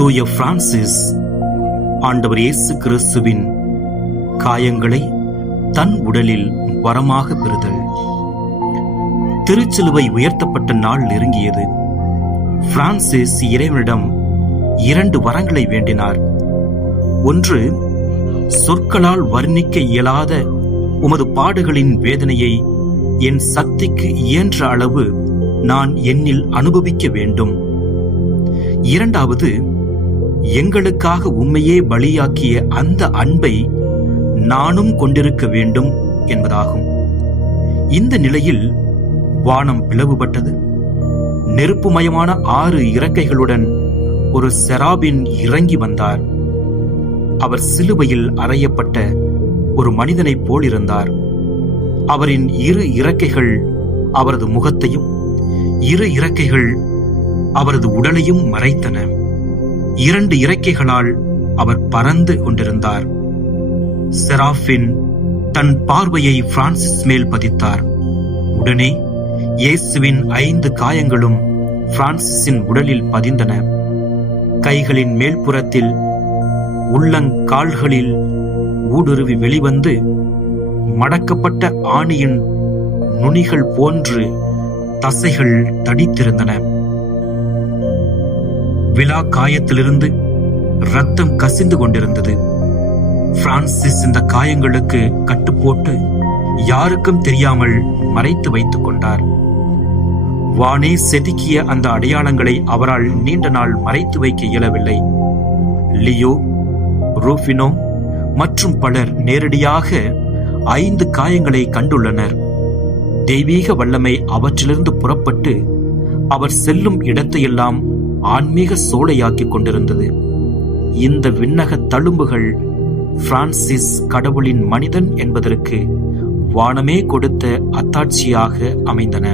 தூய பிரான்சிஸ் ஆண்டவர் இயேசு கிறிஸ்துவின் காயங்களை தன் உடலில் வரமாக பெறுதல். திருச்சிலுவை உயர்த்தப்பட்ட நாள் நெருங்கியது. பிரான்சிஸ் இறைவனிடம் 2 வரங்களை வேண்டினார். ஒன்று, சொற்களால் வர்ணிக்க இயலாத உமது பாடுகளின் வேதனையை என் சக்திக்கு இயன்ற அளவு நான் என்னில் அனுபவிக்க வேண்டும். இரண்டாவது, எங்களுக்காக உம்மையே பலியாக்கிய அந்த அன்பை நானும் கொண்டிருக்க வேண்டும் என்பதாகும். இந்த நிலையில் வானம் பிளவுபட்டது. நெருப்புமயமான 6 இறக்கைகளுடன் ஒரு செராபின் இறங்கி வந்தார். அவர் சிலுவையில் அறையப்பட்ட ஒரு மனிதனைப் போல் இருந்தார். அவரின் 2 இறக்கைகள் அவரது முகத்தையும் 2 இறக்கைகள் அவரது உடலையும் மறைத்தன. 2 இறக்கைகளால் அவர் பறந்து கொண்டிருந்தார். செராபின் தன் பார்வையை பிரான்சிஸ் மேல் பதித்தார். உடனே இயேசுவின் 5 காயங்களும் பிரான்சிஸின் உடலில் பதிந்தன. கைகளின் மேல்புறத்தில் உள்ளங்கால்களில் ஊடுருவி வெளிவந்து மடக்கப்பட்ட ஆணியின் நுனிகள் போன்று தசைகள் தடித்திருந்தன. விலா காயத்திலிருந்து இரத்தம் கசிந்து கொண்டிருந்தது. பிரான்சிஸ் இந்த காயங்களுக்கு கட்டுப்போட்டு யாருக்கும் தெரியாமல் மறைத்து வைத்துக் கொண்டார். வானே செதுக்கிய அந்த அடையாளங்களை அவரால் நீண்ட நாள் மறைத்து வைக்க இயலவில்லை. லியோ, ரூஃபினோ மற்றும் பலர் நேரடியாக 5 காயங்களை கண்டுள்ளனர். தெய்வீக வல்லமை அவற்றிலிருந்து புறப்பட்டு அவர் செல்லும் இடத்தையெல்லாம் ஆன்மீக சோலையாக்கிக் கொண்டிருந்தது. இந்த விண்ணக தழும்புகள் பிரான்சிஸ் கடவுளின் மனிதன் என்பதற்கு வானமே கொடுத்த அத்தாட்சியாக அமைந்தன.